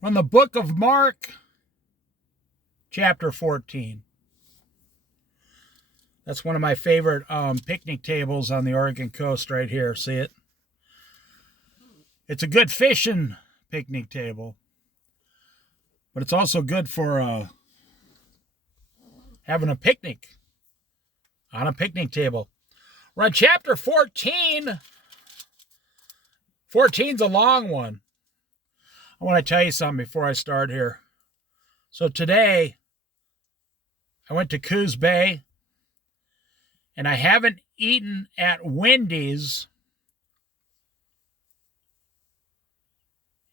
From the book of Mark, chapter 14. That's one of my favorite picnic tables on the Oregon coast right here. See it? It's a good fishing picnic table, but it's also good for having a picnic on a picnic table. We're on chapter 14. 14's a long one. I want to tell you something before I start here. So today, I went to Coos Bay, and I haven't eaten at Wendy's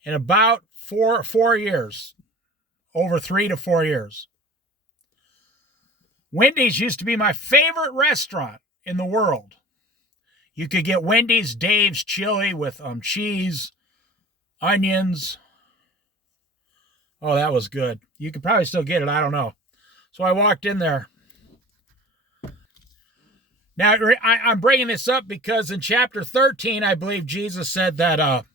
in about four years, over 3 to 4 years. Wendy's used to be my favorite restaurant in the world. You could get Wendy's Dave's chili with cheese, onions. Oh, that was good. You could probably still get it. I don't know. So I walked in there. Now, I'm bringing this up because in chapter 13, I believe Jesus said that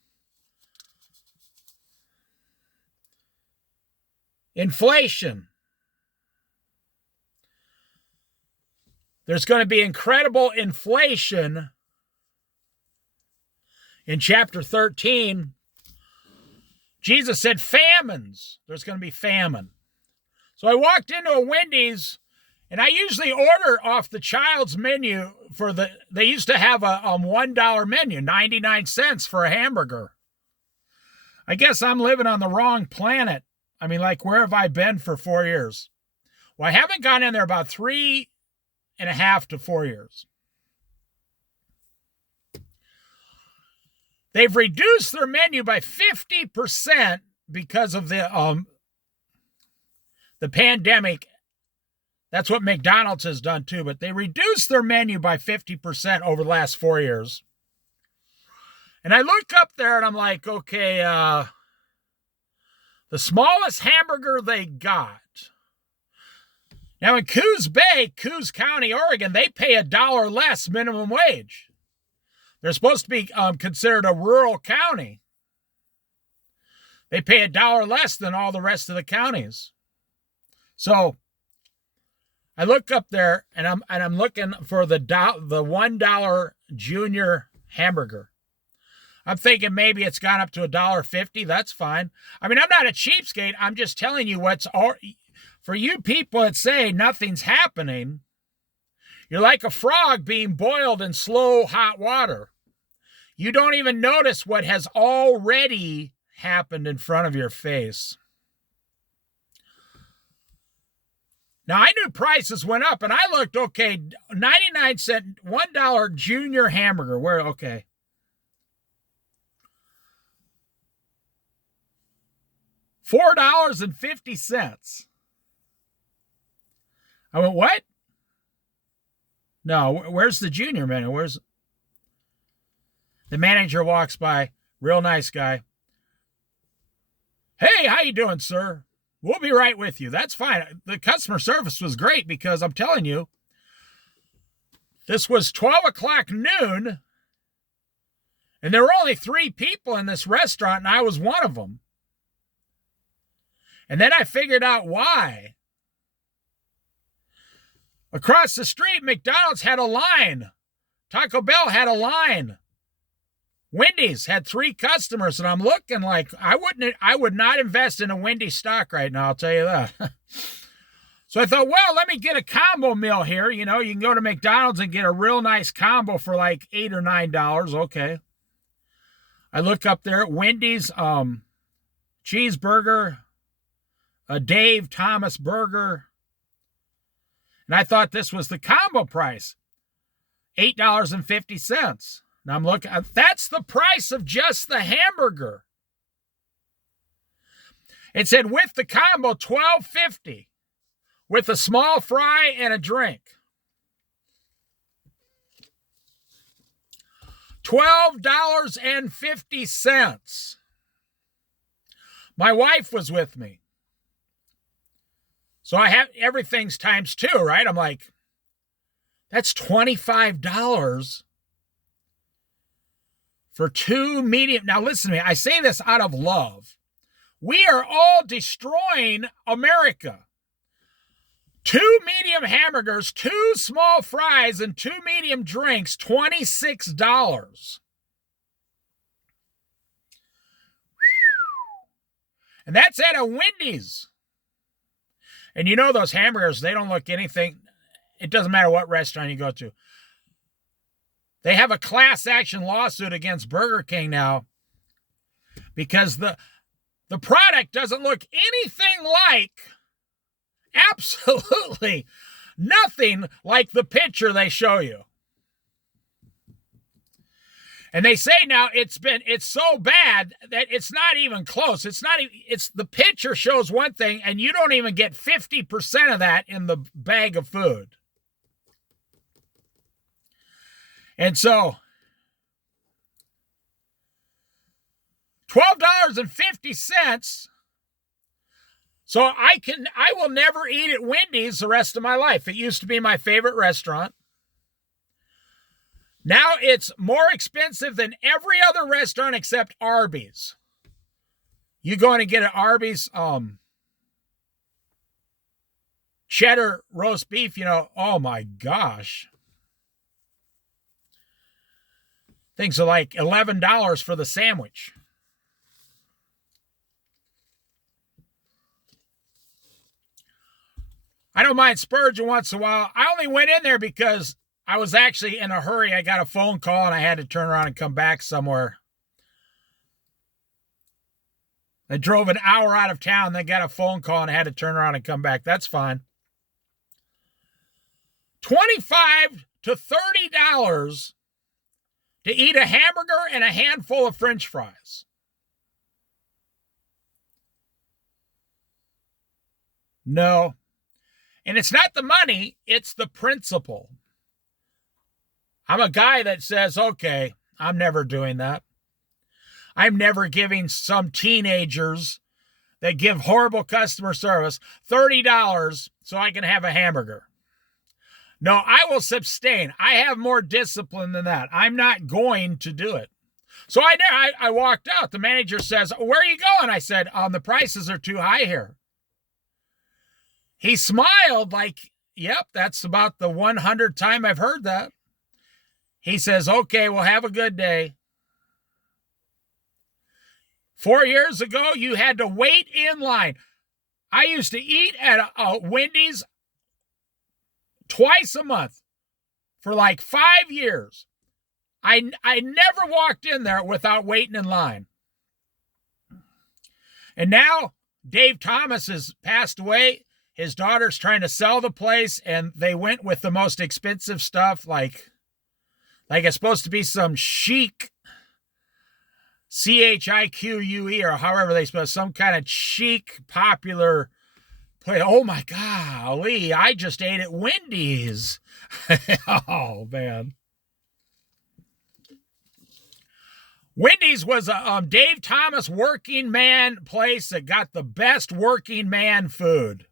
inflation, there's going to be incredible inflation in chapter 13. Jesus said famines. There's going to be famine. So I walked into a Wendy's, and I usually order off the child's menu they used to have a $1 menu, 99 cents for a hamburger. I guess I'm living on the wrong planet. I mean, like, where have I been for 4 years? Well, I haven't gone in there about 3.5 to 4 years. They've reduced their menu by 50% because of the pandemic. That's what McDonald's has done too, but they reduced their menu by 50% over the last 4 years. And I look up there and I'm like, okay, the smallest hamburger they got. Now in Coos Bay, Coos County, Oregon, they pay $1 less minimum wage. They're supposed to be considered a rural county. They pay $1 less than all the rest of the counties. So I look up there and I'm looking for the $1 junior hamburger. I'm thinking maybe it's gone up to $1.50. That's fine. I mean, I'm not a cheapskate. I'm just telling you for you people that say nothing's happening. You're like a frog being boiled in slow hot water. You don't even notice what has already happened in front of your face. Now, I knew prices went up, and I looked, okay, 99 cent, $1 junior hamburger. Okay. $4.50. I went, what? No, where's the junior menu? The manager walks by, real nice guy. Hey, how you doing, sir? We'll be right with you. That's fine. The customer service was great because I'm telling you, this was 12 o'clock noon, and there were only 3 people in this restaurant, and I was one of them. And then I figured out why. Across the street, McDonald's had a line. Taco Bell had a line. Wendy's had 3 customers, and I'm looking like I would not invest in a Wendy's stock right now, I'll tell you that. So I thought, well, let me get a combo meal here. You know, you can go to McDonald's and get a real nice combo for like $8 or $9. Okay. I look up there at Wendy's, cheeseburger, a Dave Thomas burger. And I thought this was the combo price, $8.50. Now I'm looking, that's the price of just the hamburger. It said with the combo, $12.50, with a small fry and a drink. $12.50. My wife was with me. So I have everything's times 2, right? I'm like, that's $25 for 2 medium. Now listen to me. I say this out of love. We are all destroying America. 2 medium hamburgers, 2 small fries, and 2 medium drinks, $26. And that's at a Wendy's. And you know those hamburgers, they don't look anything. It doesn't matter what restaurant you go to. They have a class action lawsuit against Burger King now because the product doesn't look anything like, absolutely nothing like the picture they show you. And they say now it's so bad that it's not even close. It's the picture shows one thing and you don't even get 50% of that in the bag of food. And so $12.50. So I will never eat at Wendy's the rest of my life. It used to be my favorite restaurant. Now it's more expensive than every other restaurant except Arby's. You go in and get an Arby's cheddar roast beef, oh my gosh. Things are like $11 for the sandwich. I don't mind splurging once in a while. I only went in there because I was actually in a hurry. I got a phone call and I had to turn around and come back somewhere. I drove an hour out of town, then got a phone call and I had to turn around and come back. That's fine. $25 to $30 to eat a hamburger and a handful of French fries. No. And it's not the money, it's the principle. I'm a guy that says, okay, I'm never doing that. I'm never giving some teenagers that give horrible customer service $30 so I can have a hamburger. No, I will abstain. I have more discipline than that. I'm not going to do it. So I walked out. The manager says, where are you going? I said, the prices are too high here. He smiled like, yep, that's about the 100th time I've heard that. He says, okay, well, have a good day. 4 years ago, you had to wait in line. I used to eat at a Wendy's twice a month for like 5 years. I never walked in there without waiting in line. And now Dave Thomas has passed away. His daughter's trying to sell the place, and they went with the most expensive stuff, like it's supposed to be some chic, CHIQUE, or however they spell, some kind of chic, popular place. Oh my golly, I just ate at Wendy's. Oh man. Wendy's was a Dave Thomas working man place that got the best working man food.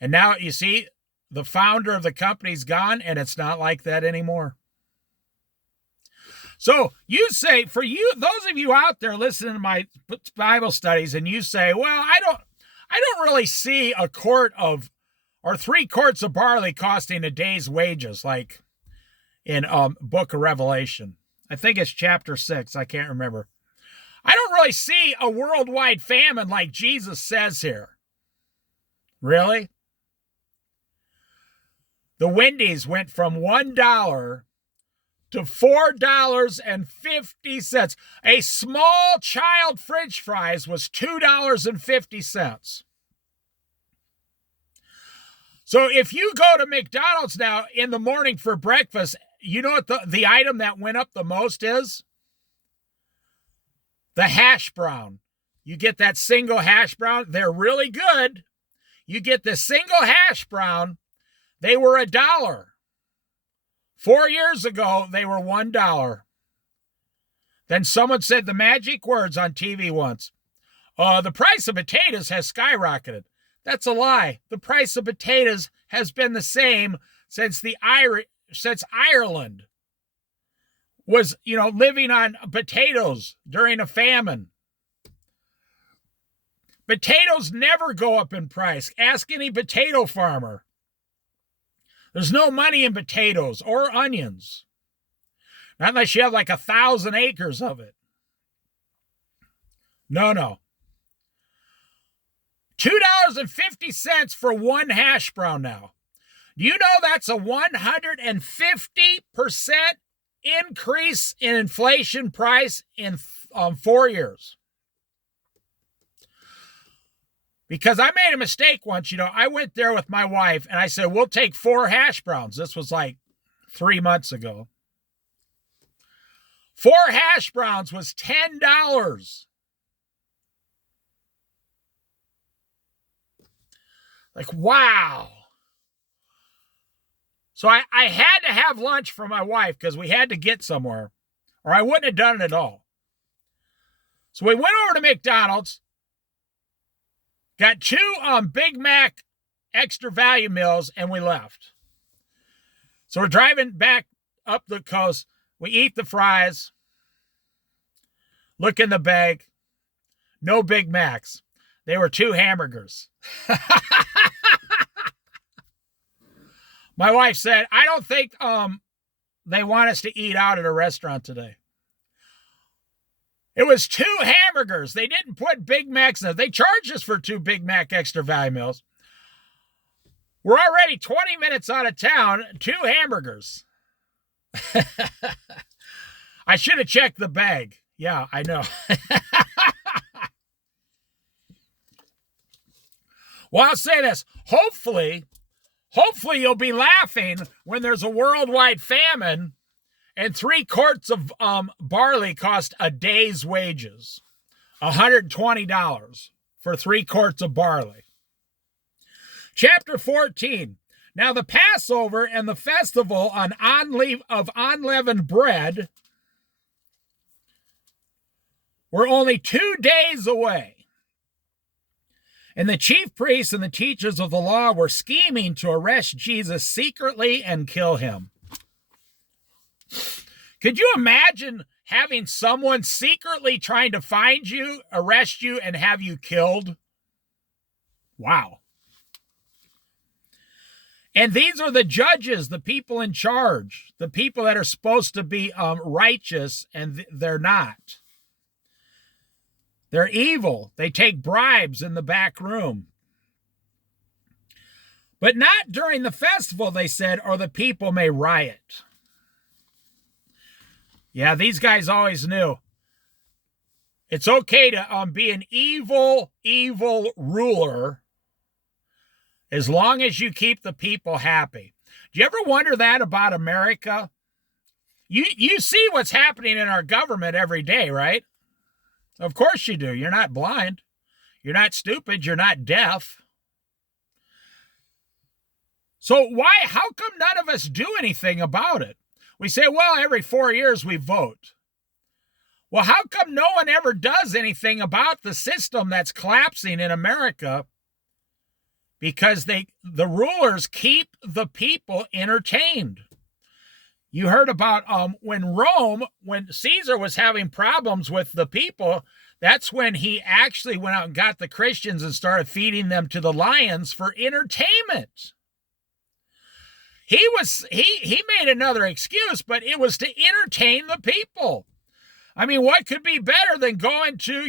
And now you see, the founder of the company's gone, and it's not like that anymore. So you say, for you, those of you out there listening to my Bible studies, and you say, well, I don't really see a quart of, or 3 quarts of barley costing a day's wages, like in book of Revelation. I think it's chapter 6. I can't remember. I don't really see a worldwide famine like Jesus says here. Really? The Wendy's went from $1 to $4.50. A small child French fries was $2.50. So if you go to McDonald's now in the morning for breakfast, you know what the item that went up the most is? The hash brown. You get that single hash brown. They're really good. You get the single hash brown. They were $1. 4 years ago, they were $1. Then someone said the magic words on TV once. The price of potatoes has skyrocketed. That's a lie. The price of potatoes has been the same since Ireland was, living on potatoes during a famine. Potatoes never go up in price. Ask any potato farmer. There's no money in potatoes or onions. Not unless you have like 1,000 acres of it. No. $2.50 for one hash brown now. Do you know that's a 150% increase in inflation price in 4 years? Because I made a mistake once. I went there with my wife and I said, we'll take 4 hash browns. This was like 3 months ago. 4 hash browns was $10. Like, wow. So I had to have lunch for my wife because we had to get somewhere, or I wouldn't have done it at all. So we went over to McDonald's, got 2 Big Mac extra value meals, and we left. So we're driving back up the coast. We eat the fries, look in the bag, no Big Macs. They were 2 hamburgers. My wife said, I don't think they want us to eat out at a restaurant today. It was 2 hamburgers. They didn't put Big Macs in it. They charged us for 2 Big Mac extra value meals. We're already 20 minutes out of town, 2 hamburgers. I should have checked the bag. Yeah, I know. Well, I'll say this. Hopefully you'll be laughing when there's a worldwide famine and 3 quarts of barley cost a day's wages. $120 for 3 quarts of barley. Chapter 14. Now the Passover and the festival of unleavened bread were only 2 days away. And the chief priests and the teachers of the law were scheming to arrest Jesus secretly and kill him. Could you imagine having someone secretly trying to find you, arrest you, and have you killed? Wow. And these are the judges, the people in charge, the people that are supposed to be righteous, and they're not. They're evil. They take bribes in the back room. But not during the festival, they said, or the people may riot. Yeah, these guys always knew. It's okay to be an evil ruler as long as you keep the people happy. Do you ever wonder that about America? You see what's happening in our government every day, right? Of course you do. You're not blind. You're not stupid. You're not deaf. So how come none of us do anything about it? We say, well, every 4 years we vote. Well, how come no one ever does anything about the system that's collapsing in America? Because the rulers keep the people entertained. You heard about when Caesar was having problems with the people, that's when he actually went out and got the Christians and started feeding them to the lions for entertainment. He made another excuse, but it was to entertain the people. I mean, what could be better than going to,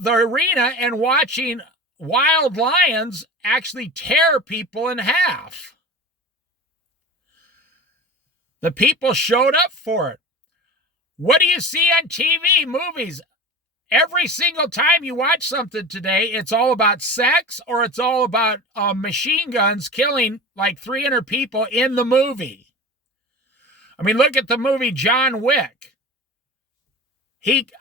the arena and watching wild lions actually tear people in half? The people showed up for it. What do you see on TV, movies? Every single time you watch something today, it's all about sex or it's all about machine guns killing like 300 people in the movie. I mean, look at the movie John Wick.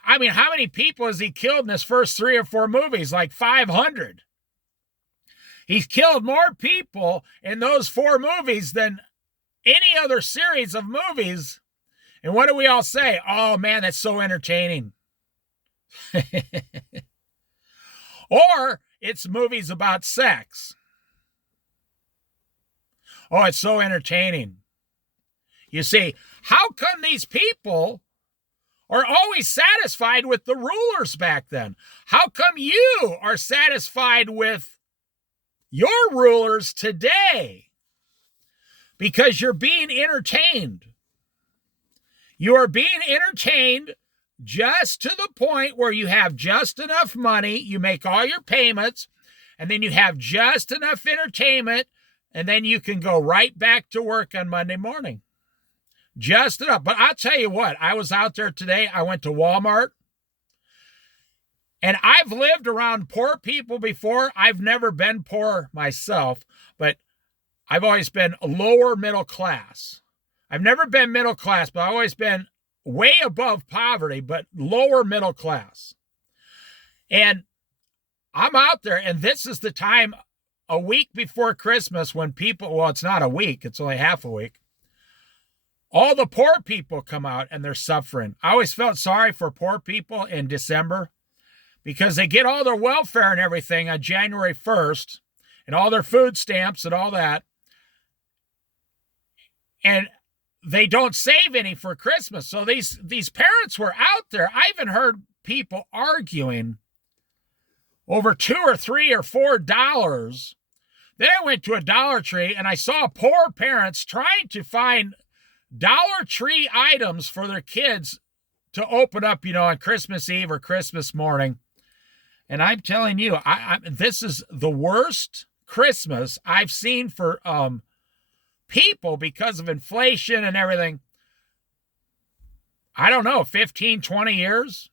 How many people has he killed in his first 3 or 4 movies? Like 500. He's killed more people in those 4 movies than any other series of movies. And what do we all say? Oh man, that's so entertaining. Or it's movies about sex. Oh, it's so entertaining. You see, how come these people are always satisfied with the rulers back then. How come you are satisfied with your rulers today? Because you're being entertained. You are being entertained just to the point where you have just enough money, you make all your payments, and then you have just enough entertainment, and then you can go right back to work on Monday morning. Just enough. But I'll tell you what, I was out there today. I went to Walmart. And I've lived around poor people before. I've never been poor myself, but I've always been lower middle class. I've never been middle class, but I've always been way above poverty, but lower middle class. And I'm out there, and this is the time a week before Christmas when people, well, it's not a week, it's only half a week. All the poor people come out and they're suffering. I always felt sorry for poor people in December because they get all their welfare and everything on January 1st and all their food stamps and all that. And they don't save any for Christmas. So these parents were out there. I even heard people arguing over $2 or $3 or $4. Then I went to a Dollar Tree and I saw poor parents trying to find Dollar Tree items for their kids to open up, on Christmas Eve or Christmas morning. And I'm telling you, this is the worst Christmas I've seen for people because of inflation and everything. I don't know, 15, 20 years.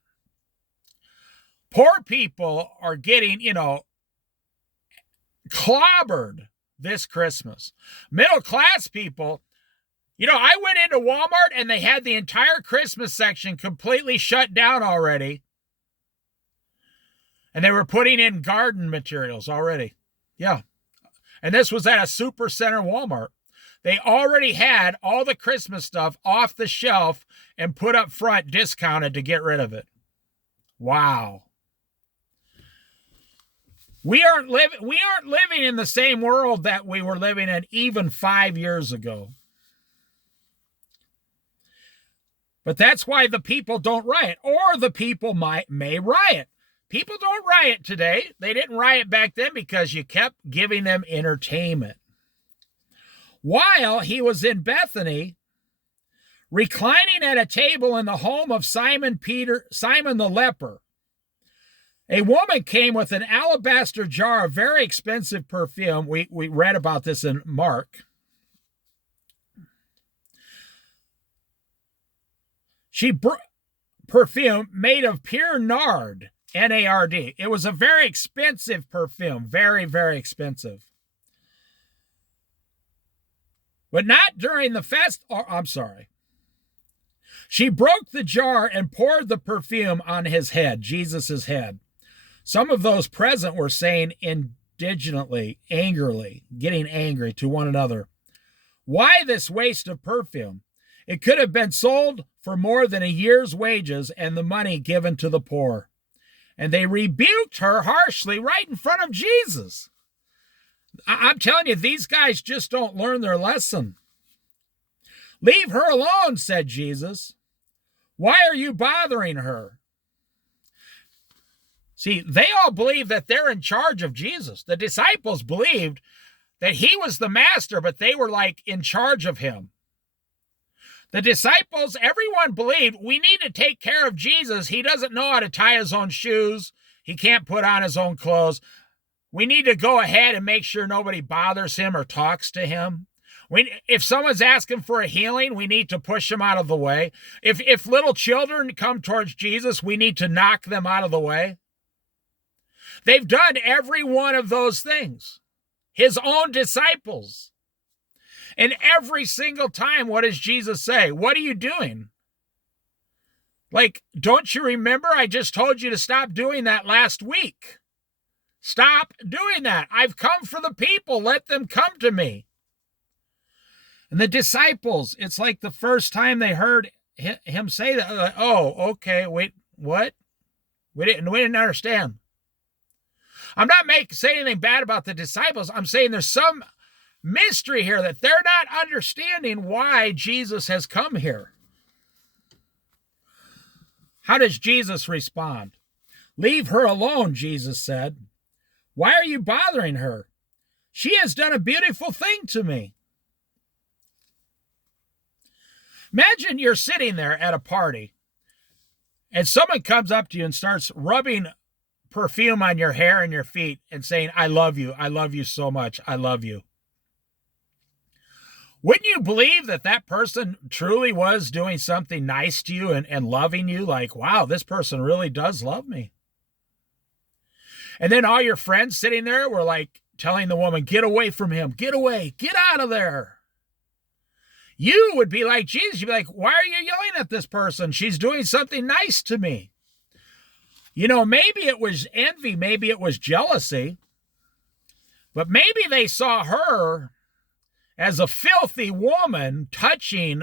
Poor people are getting, clobbered this Christmas. Middle class people, I went into Walmart and they had the entire Christmas section completely shut down already. And they were putting in garden materials already. Yeah. And this was at a super center Walmart. They already had all the Christmas stuff off the shelf and put up front discounted to get rid of it. Wow. We aren't living in the same world that we were living in even 5 years ago. But that's why the people don't riot, or the people may riot. People don't riot today. They didn't riot back then because you kept giving them entertainment. While he was in Bethany, reclining at a table in the home of Simon the leper, a woman came with an alabaster jar of very expensive perfume. We read about this in Mark. Perfume made of pure nard, N-A-R-D. It was a very expensive perfume, very, very expensive. But not during the fest. She broke the jar and poured the perfume on his head, Jesus' head. Some of those present were saying indignantly, angrily, getting angry to one another, "Why this waste of perfume? It could have been sold for more than a year's wages and the money given to the poor." And they rebuked her harshly right in front of Jesus. I'm telling you, these guys just don't learn their lesson. "Leave her alone," said Jesus. "Why are you bothering her?" See, they all believe that they're in charge of Jesus. The disciples believed that he was the master, but they were like in charge of him. The disciples, everyone believed we need to take care of Jesus. He doesn't know how to tie his own shoes. He can't put on his own clothes. We need to go ahead and make sure nobody bothers him or talks to him. If someone's asking for a healing, we need to push them out of the way. If little children come towards Jesus, we need to knock them out of the way. They've done every one of those things. His own disciples. And every single time, what does Jesus say? "What are you doing?" Like, don't you remember? I just told you to stop doing that last week. Stop doing that. I've come for the people. Let them come to me. And the disciples, it's like the first time they heard him say that, like, "Oh, okay, wait, what? We didn't understand." I'm not saying anything bad about the disciples. I'm saying there's some mystery here that they're not understanding why Jesus has come here. How does Jesus respond? Leave her alone, Jesus said. Why are you bothering her? She has done a beautiful thing to me. Imagine you're sitting there at a party and someone comes up to you and starts rubbing perfume on your hair and your feet and saying, I love you so much, I love you. Wouldn't you believe that that person truly was doing something nice to you and loving you? Like, wow, this person really does love me. And then all your friends sitting there were like telling the woman, get away from him, get away, get out of there. You would be like Jesus. You'd be like, why are you yelling at this person? She's doing something nice to me. You know, maybe it was envy, maybe it was jealousy, but maybe they saw her as a filthy woman touching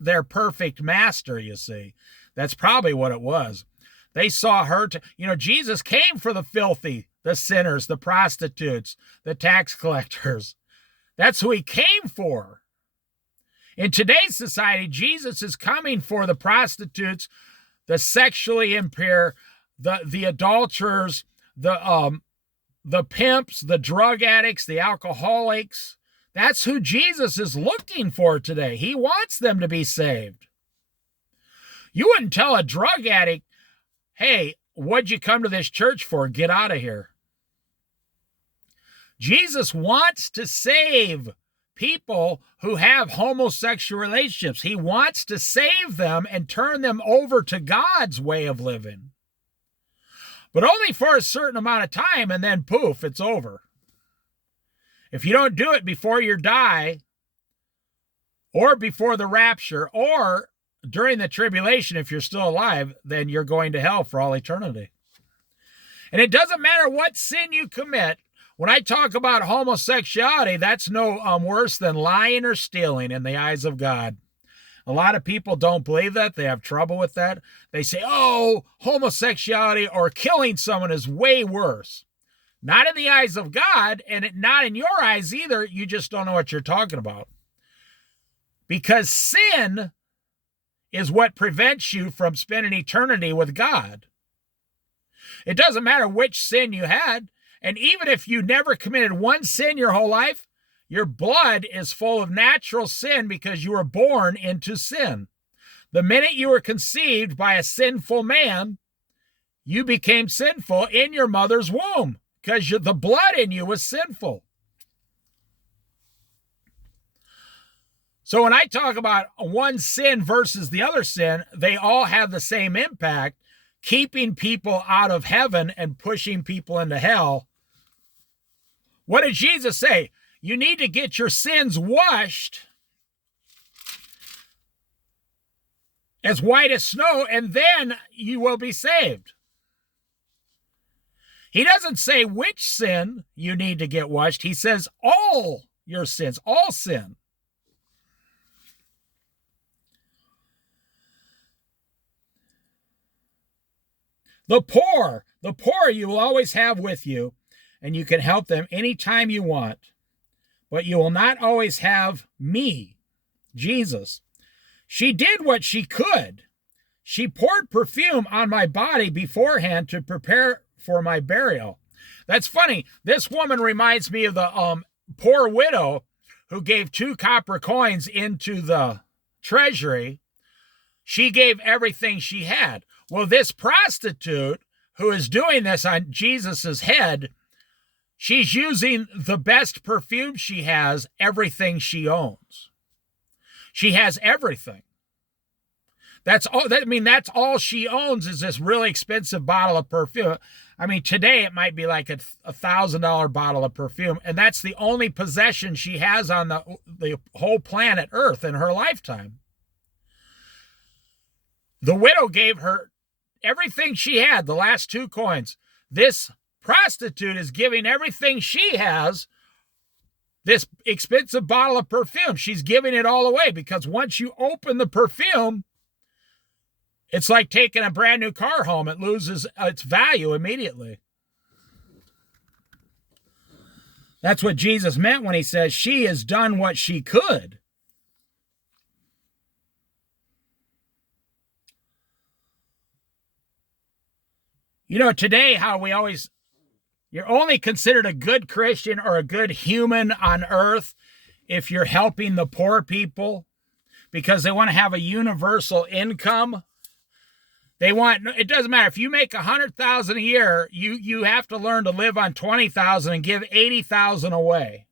their perfect master, you see. That's probably what it was. They saw her, Jesus came for the filthy, the sinners, the prostitutes, the tax collectors. That's who he came for. In today's society, Jesus is coming for the prostitutes, the sexually impure, the adulterers, the pimps, the drug addicts, the alcoholics. That's who Jesus is looking for today. He wants them to be saved. You wouldn't tell a drug addict, hey, what'd you come to this church for? Get out of here. Jesus wants to save people who have homosexual relationships. He wants to save them and turn them over to God's way of living. But only for a certain amount of time, and then poof, it's over. If you don't do it before you die, or before the rapture, or during the tribulation, if you're still alive, then you're going to hell for all eternity. And it doesn't matter what sin you commit. When I talk about homosexuality, that's no worse than lying or stealing in the eyes of God. A lot of people don't believe that. They have trouble with that. They say, oh, homosexuality or killing someone is way worse. Not in the eyes of God, and not in your eyes either. You just don't know what you're talking about. Because sin is what prevents you from spending eternity with God. It doesn't matter which sin you had. And even if you never committed one sin your whole life, your blood is full of natural sin because you were born into sin. The minute you were conceived by a sinful man, you became sinful in your mother's womb because the blood in you was sinful. So when I talk about one sin versus the other sin, they all have the same impact, keeping people out of heaven and pushing people into hell. What did Jesus say? You need to get your sins washed as white as snow, and then you will be saved. He doesn't say which sin you need to get washed. He says all your sins, all sin. The poor you will always have with you, and you can help them anytime you want. But you will not always have me, Jesus. She did what she could. She poured perfume on my body beforehand to prepare for my burial. That's funny. This woman reminds me of the poor widow who gave 2 copper coins into the treasury. She gave everything she had. Well, this prostitute who is doing this on Jesus's head, she's using the best perfume she has, everything she owns. She has everything. That's all she owns is this really expensive bottle of perfume. I mean, today it might be like a $1,000 bottle of perfume, and that's the only possession she has on the whole planet Earth in her lifetime. The widow gave her everything she had, the last 2 coins. This prostitute is giving everything she has, this expensive bottle of perfume. She's giving it all away because once you open the perfume, it's like taking a brand new car home. It loses its value immediately. That's what Jesus meant when he says she has done what she could. Today, you're only considered a good Christian or a good human on earth if you're helping the poor people, because they want to have a universal income. It doesn't matter if you make $100,000 a year, you have to learn to live on $20,000 and give $80,000 away.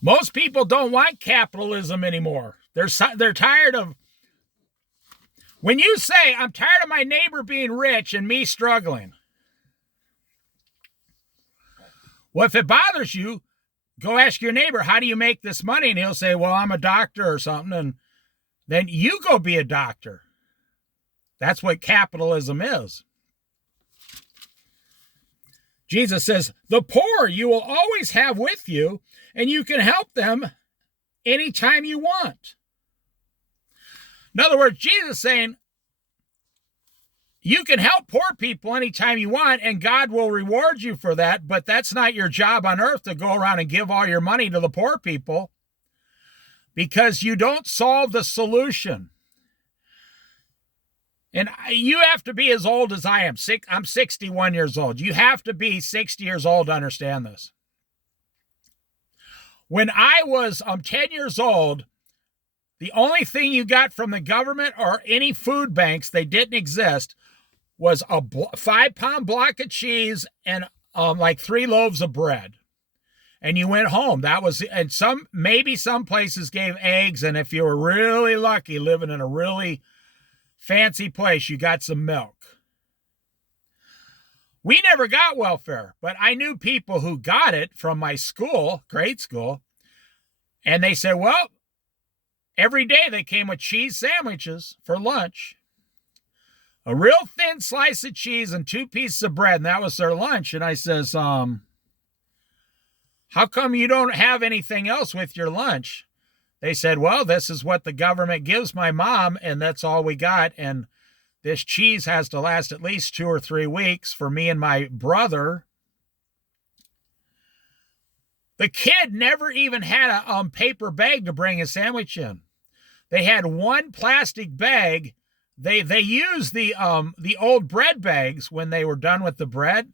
Most people don't want capitalism anymore. They're tired of. When you say, I'm tired of my neighbor being rich and me struggling. Well, if it bothers you, go ask your neighbor, how do you make this money? And he'll say, well, I'm a doctor or something. And then you go be a doctor. That's what capitalism is. Jesus says, the poor you will always have with you, and you can help them anytime you want. In other words, Jesus is saying, you can help poor people anytime you want, and God will reward you for that, but that's not your job on earth to go around and give all your money to the poor people, because you don't solve the solution. And you have to be as old as I am. I'm 61 years old. You have to be 60 years old to understand this. When I was 10 years old, the only thing you got from the government or any food banks, they didn't exist, was a 5-pound block of cheese and like 3 loaves of bread. And you went home. And maybe some places gave eggs, and if you were really lucky living in a really fancy place, you got some milk. We never got welfare, but I knew people who got it from my school, grade school, and they said, well, every day they came with cheese sandwiches for lunch, a real thin slice of cheese and 2 pieces of bread, and that was their lunch. And I says, how come you don't have anything else with your lunch? They said, well, this is what the government gives my mom, and that's all we got. And this cheese has to last at least 2 or 3 weeks for me and my brother. The kid never even had a paper bag to bring a sandwich in. They had one plastic bag. They used the old bread bags when they were done with the bread.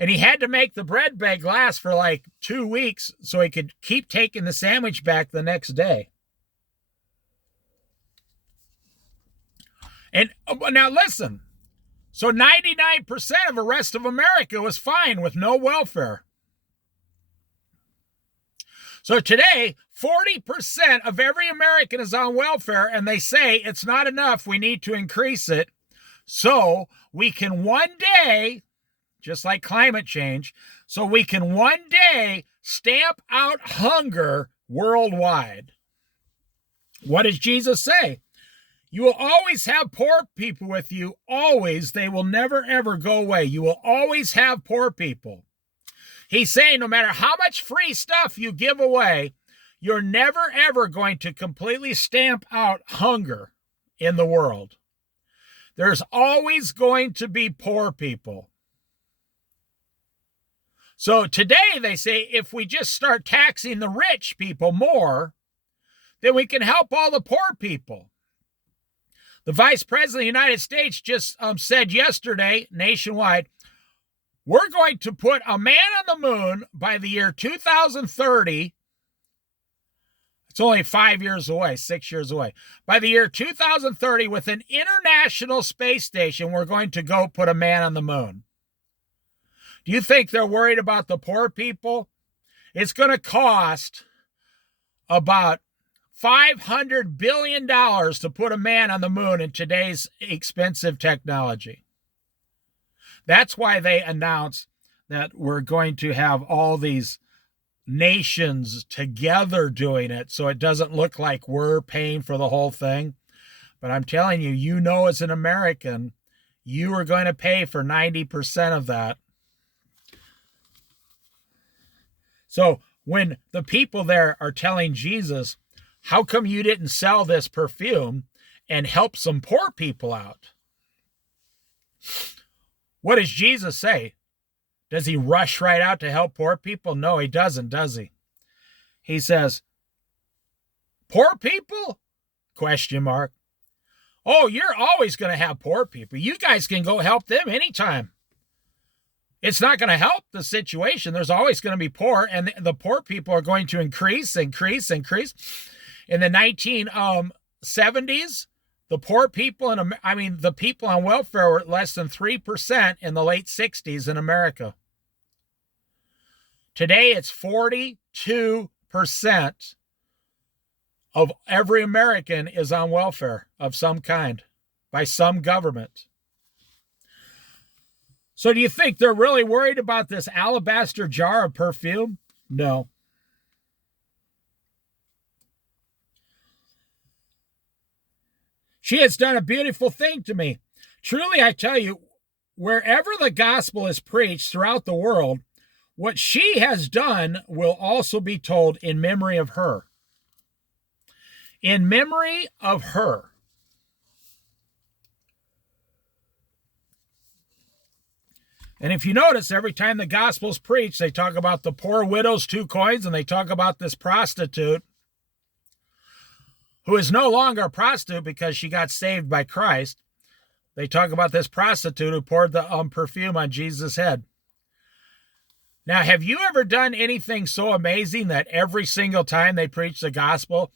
And he had to make the bread bag last for like 2 weeks so he could keep taking the sandwich back the next day. And now listen, so 99% of the rest of America was fine with no welfare. So today, 40% of every American is on welfare, and they say it's not enough, we need to increase it so we can one day, just like climate change, so we can one day stamp out hunger worldwide. What does Jesus say? You will always have poor people with you, always. They will never, ever go away. You will always have poor people. He's saying no matter how much free stuff you give away, you're never, ever going to completely stamp out hunger in the world. There's always going to be poor people. So today they say if we just start taxing the rich people more, then we can help all the poor people. The Vice President of the United States just said yesterday, nationwide, we're going to put a man on the moon by the year 2030. It's only 5 years away, 6 years away. By the year 2030, with an international space station, we're going to go put a man on the moon. Do you think they're worried about the poor people? It's going to cost about $500 billion to put a man on the moon in today's expensive technology. That's why they announced that we're going to have all these nations together doing it, so it doesn't look like we're paying for the whole thing. But I'm telling you, as an American, you are going to pay for 90% of that. So when the people there are telling Jesus, how come you didn't sell this perfume and help some poor people out? What does Jesus say? Does he rush right out to help poor people? No, he doesn't, does he? He says, poor people? Question mark. Oh, you're always going to have poor people. You guys can go help them anytime. It's not going to help the situation. There's always going to be poor, and the poor people are going to increase. In the 1970s, the poor people the people on welfare were less than 3% in the late 60s in America. Today, it's 42% of every American is on welfare of some kind by some government. So do you think they're really worried about this alabaster jar of perfume? No. She has done a beautiful thing to me. Truly, I tell you, wherever the gospel is preached throughout the world, what she has done will also be told in memory of her. In memory of her. And if you notice, every time the gospel's preached, they talk about the poor widow's 2 coins, and they talk about this prostitute who is no longer a prostitute because she got saved by Christ. They talk about this prostitute who poured the perfume on Jesus' head. Now, have you ever done anything so amazing that every single time they preach the gospel,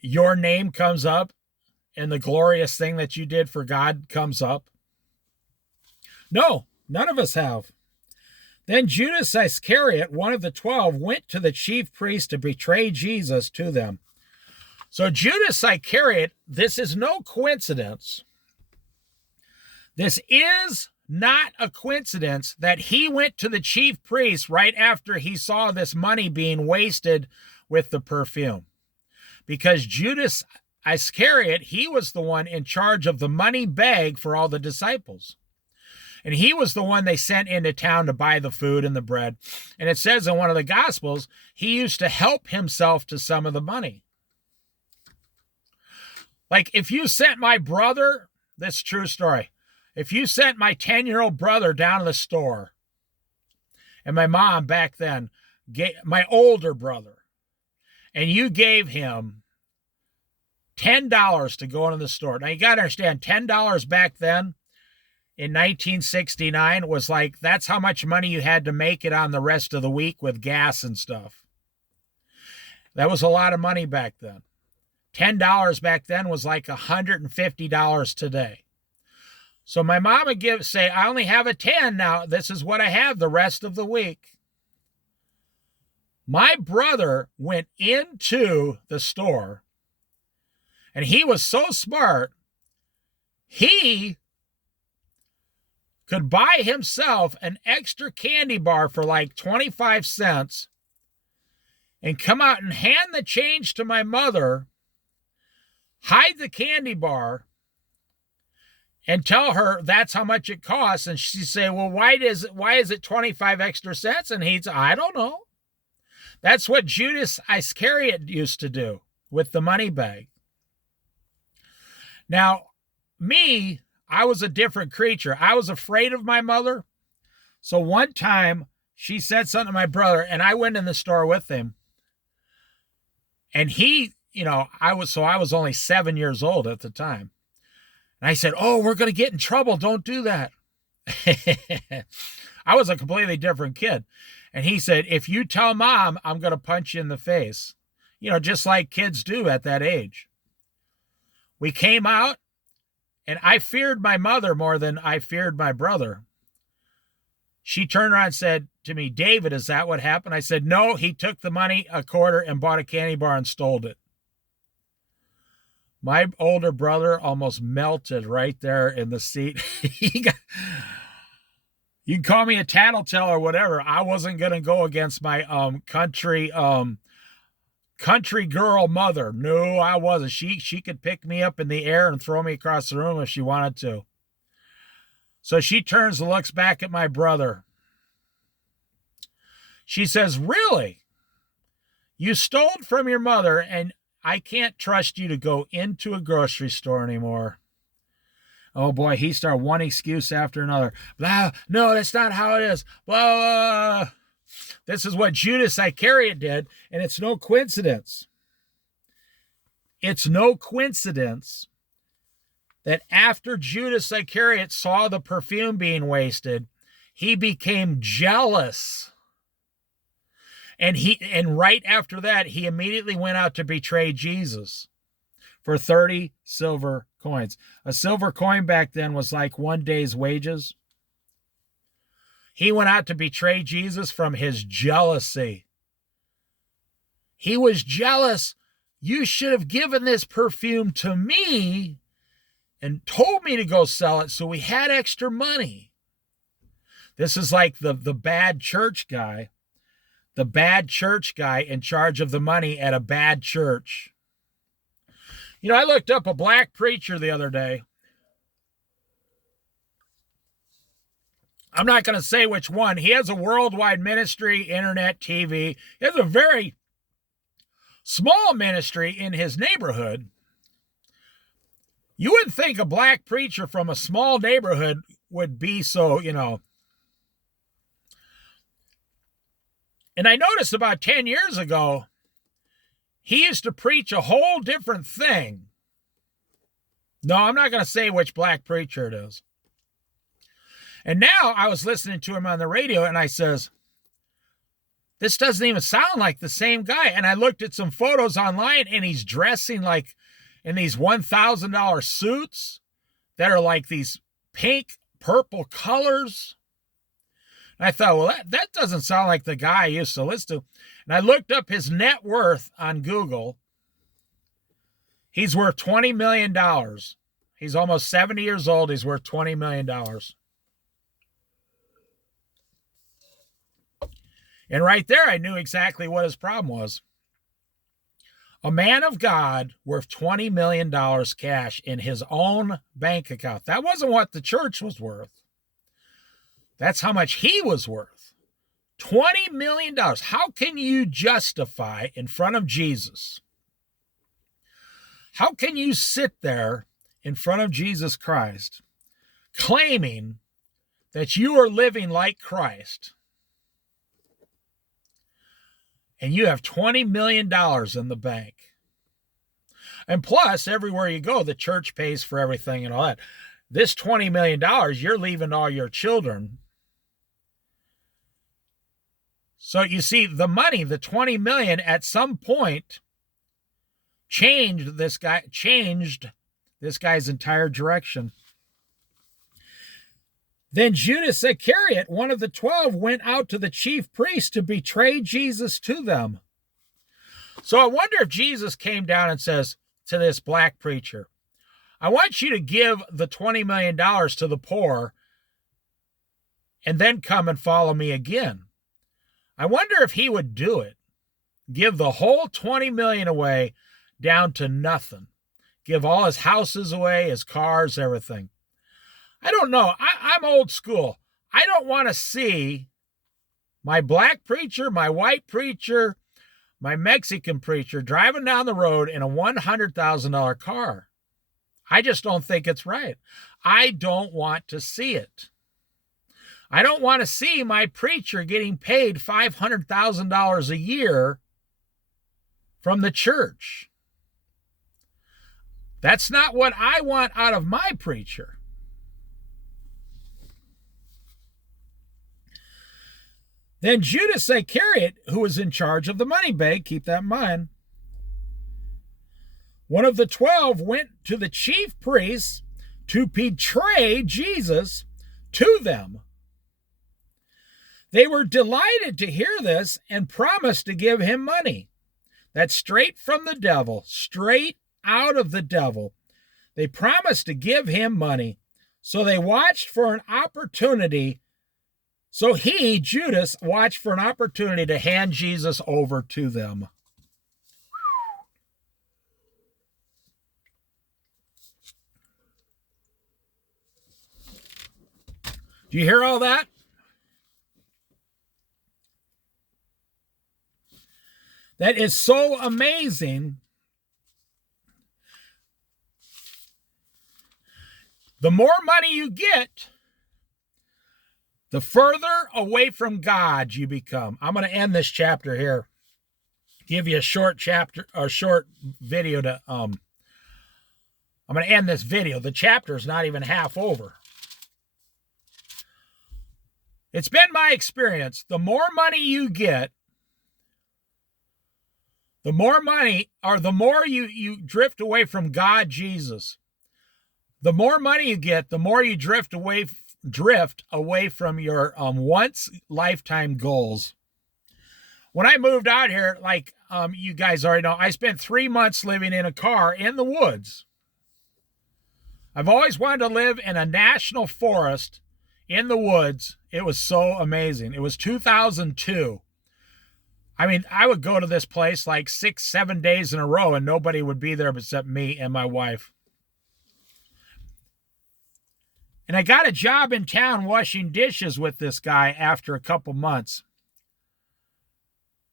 your name comes up and the glorious thing that you did for God comes up? No, none of us have. Then Judas Iscariot, one of the 12, went to the chief priests to betray Jesus to them. So Judas Iscariot, this is no coincidence. This is not a coincidence that he went to the chief priest right after he saw this money being wasted with the perfume. Because Judas Iscariot, he was the one in charge of the money bag for all the disciples. And he was the one they sent into town to buy the food and the bread. And it says in one of the Gospels, he used to help himself to some of the money. Like if you sent my brother, this is a true story. If you sent my 10-year-old brother down to the store, and my mom back then, my older brother, and you gave him $10 to go into the store. Now you got to understand, $10 back then in 1969 was like, that's how much money you had to make it on the rest of the week with gas and stuff. That was a lot of money back then. $10 back then was like $150 today. So my mom would say, I only have a 10 now. This is what I have the rest of the week. My brother went into the store, and he was so smart, he could buy himself an extra candy bar for like 25 cents and come out and hand the change to my mother, hide the candy bar, and tell her that's how much it costs. And she'd say, well, why is it 25 extra cents? And he'd say, I don't know. That's what Judas Iscariot used to do with the money bag. Now, me, I was a different creature. I was afraid of my mother. So one time she said something to my brother, and I went in the store with him. And he, I was only 7 years old at the time. And I said, oh, we're going to get in trouble. Don't do that. I was a completely different kid. And he said, if you tell mom, I'm going to punch you in the face. Just like kids do at that age. We came out, and I feared my mother more than I feared my brother. She turned around and said to me, David, is that what happened? I said, no, he took the money, a quarter, and bought a candy bar and stole it. My older brother almost melted right there in the seat. You can call me a tattletale or whatever. I wasn't going to go against my country girl mother. No, I wasn't. She could pick me up in the air and throw me across the room if she wanted to. So she turns and looks back at my brother. She says, really? You stole from your mother, and I can't trust you to go into a grocery store anymore. Oh boy, he started one excuse after another. Blah, no, that's not how it is. Blah, blah, blah. This is what Judas Iscariot did, and it's no coincidence. It's no coincidence that after Judas Iscariot saw the perfume being wasted, he became jealous. And right after that, he immediately went out to betray Jesus for 30 silver coins. A silver coin back then was like 1 day's wages. He went out to betray Jesus from his jealousy. He was jealous. You should have given this perfume to me and told me to go sell it so we had extra money. This is like the bad church guy. The bad church guy in charge of the money at a bad church. You know, I looked up a black preacher the other day. I'm not going to say which one. He has a worldwide ministry, internet, TV. He has a very small ministry in his neighborhood. You wouldn't think a black preacher from a small neighborhood would be so, And I noticed about 10 years ago, he used to preach a whole different thing. No, I'm not going to say which black preacher it is. And now I was listening to him on the radio and I says, this doesn't even sound like the same guy. And I looked at some photos online and he's dressing like in these $1,000 suits that are like these pink, purple colors. And I thought, well, that doesn't sound like the guy I used to listen to. And I looked up his net worth on Google. He's worth $20 million. He's almost 70 years old. He's worth $20 million. And right there, I knew exactly what his problem was. A man of God worth $20 million cash in his own bank account. That wasn't what the church was worth. That's how much he was worth. $20 million. How can you justify in front of Jesus? How can you sit there in front of Jesus Christ claiming that you are living like Christ and you have $20 million in the bank? And plus, everywhere you go, the church pays for everything and all that. This $20 million, you're leaving all your children. So you see, the money, the $20 million, at some point changed this guy's entire direction. Then Judas Iscariot, one of the 12, went out to the chief priests to betray Jesus to them. So I wonder if Jesus came down and says to this black preacher, I want you to give the $20 million to the poor and then come and follow me again. I wonder if he would do it. Give the whole $20 million away down to nothing. Give all his houses away, his cars, everything. I don't know. I'm old school. I don't want to see my black preacher, my white preacher, my Mexican preacher driving down the road in a $100,000 car. I just don't think it's right. I don't want to see it. I don't want to see my preacher getting paid $500,000 a year from the church. That's not what I want out of my preacher. Then Judas Iscariot, who was in charge of the money bag, keep that in mind, one of the 12 went to the chief priests to betray Jesus to them. They were delighted to hear this and promised to give him money. That's straight from the devil, straight out of the devil. They promised to give him money. So they watched for an opportunity. So he, Judas, watched for an opportunity to hand Jesus over to them. Do you hear all that? That is so amazing. The more money you get, the further away from God you become. I'm going to end this chapter here. Give you a short video to I'm going to end this video. The chapter's not even half over. It's been my experience, the more money you get, the more money, or the more you drift away from God, Jesus. The more money you get, the more you drift away from your once lifetime goals. When I moved out here, like you guys already know, I spent 3 months living in a car in the woods. I've always wanted to live in a national forest in the woods. It was so amazing. It was 2002. I mean, I would go to this place like 6-7 days in a row and nobody would be there except me and my wife. And I got a job in town washing dishes with this guy after a couple months.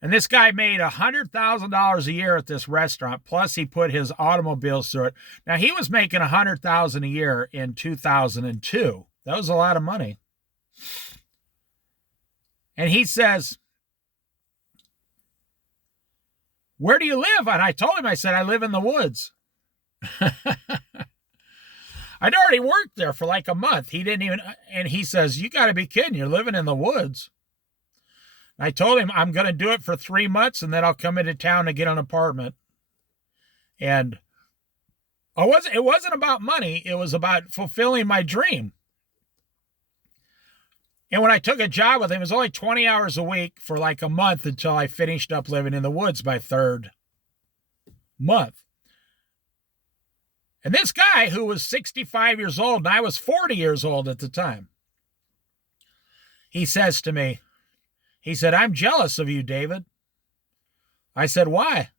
And this guy made $100,000 a year at this restaurant, plus he put his automobiles through it. Now, he was making $100,000 a year in 2002. That was a lot of money. And he says, "Where do you live?" And I told him, I said, "I live in the woods." I'd already worked there for like a month. He didn't even, and he says, "You got to be kidding. You're living in the woods." I told him I'm going to do it for 3 months and then I'll come into town to get an apartment. And it wasn't about money. It was about fulfilling my dream. And when I took a job with him, it was only 20 hours a week for like a month until I finished up living in the woods by 3rd month. And this guy, who was 65 years old, and I was 40 years old at the time, he says to me, he said, "I'm jealous of you, David." I said, "Why?"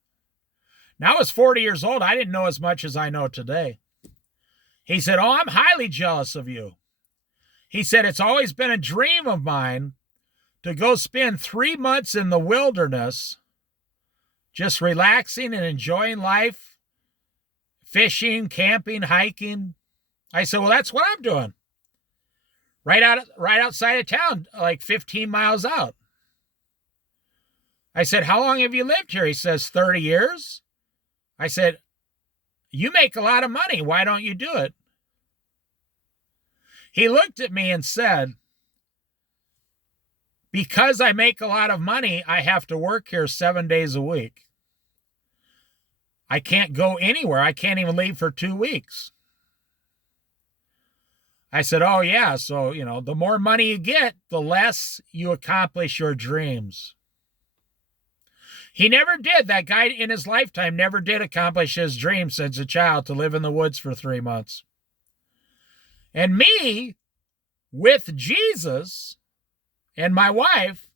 Now I was 40 years old. I didn't know as much as I know today. He said, "Oh, I'm highly jealous of you." He said, "It's always been a dream of mine to go spend 3 months in the wilderness, just relaxing and enjoying life, fishing, camping, hiking." I said, "Well, that's what I'm doing. Right outside of town, like 15 miles out." I said, "How long have you lived here?" He says, 30 years. I said, "You make a lot of money. Why don't you do it?" He looked at me and said, "Because I make a lot of money, I have to work here 7 days a week. I can't go anywhere. I can't even leave for 2 weeks." I said, "Oh, yeah. So, the more money you get, the less you accomplish your dreams." He never did. That guy in his lifetime never did accomplish his dream since a child to live in the woods for 3 months. And me, with Jesus and my wife,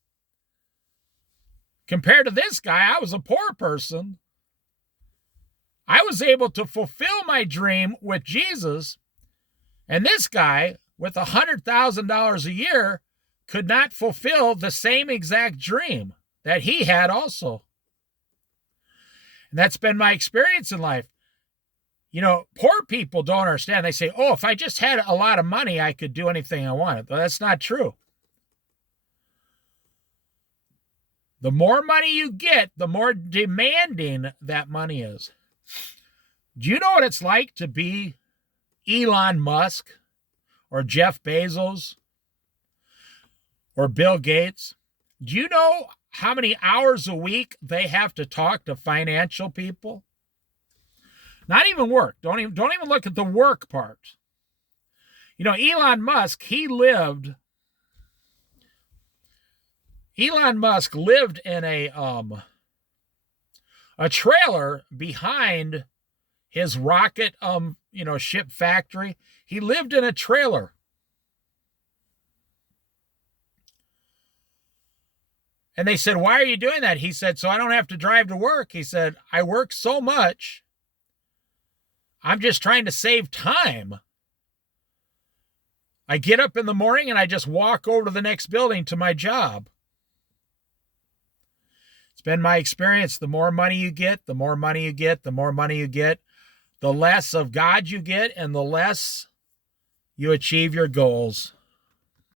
compared to this guy, I was a poor person. I was able to fulfill my dream with Jesus, and this guy, with $100,000 a year, could not fulfill the same exact dream that he had also. And that's been my experience in life. Poor people don't understand. They say, "Oh, if I just had a lot of money, I could do anything I wanted." But that's not true. The more money you get, the more demanding that money is. Do you know what it's like to be Elon Musk or Jeff Bezos or Bill Gates? Do you know how many hours a week they have to talk to financial people? Not even work. Don't even look at the work part. Elon Musk, Elon Musk lived in a trailer behind his rocket ship factory. He lived in a trailer. And they said, "Why are you doing that?" He said, "So I don't have to drive to work." He said, "I work so much. I'm just trying to save time. I get up in the morning and I just walk over to the next building to my job." It's been my experience. The more money you get, the more money you get, the more money you get, the less of God you get, and the less you achieve your goals.